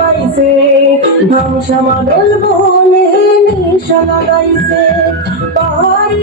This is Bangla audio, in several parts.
গাইছে ধ্বংসামাদল বনে নিশানা গাইছে। পাহাড়ি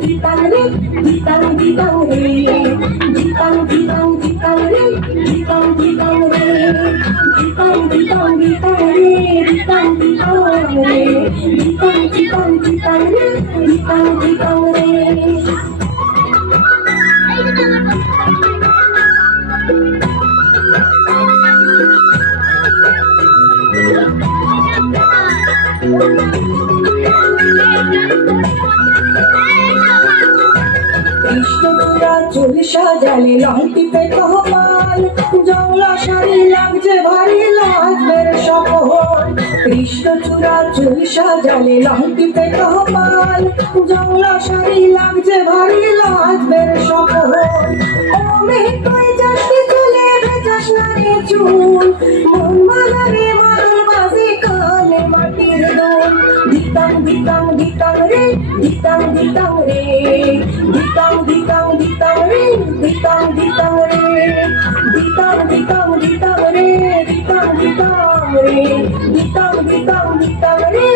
Gitangri, gitang gitangri, gitang gitang gitangri, gitang gitangri, gitang gitang gitangri, gitang gitangri, gitang gitang gitangri, gitang gitangri. Thank you. গীতাং গীতাং গীতাং রে গীতাং গীতাং রে কৃষ্ণচূড়া চুল সাজালে লঙ্কিতে কপাল। জংলা শাড়ি লাগছে ভারী লাগবে সফল। কৃষ্ণচূড়া চুল সাজালে লঙ্কিতে কপাল। জংলা শাড়ি লাগছে ভারী লাগবে সফল। ও মেয়ে তুই যাচ্ছি চলে ভেজাস না রে চুল। মন মালারে মাদল বাজে কানে মাটির দোল। দিতাম দিতাম দিতাম রে দিতাম দিতাম রে। ditang ditang ditang re ditang ditang re ditang ditang ditang re ditang ditang re ditang ditang ditang re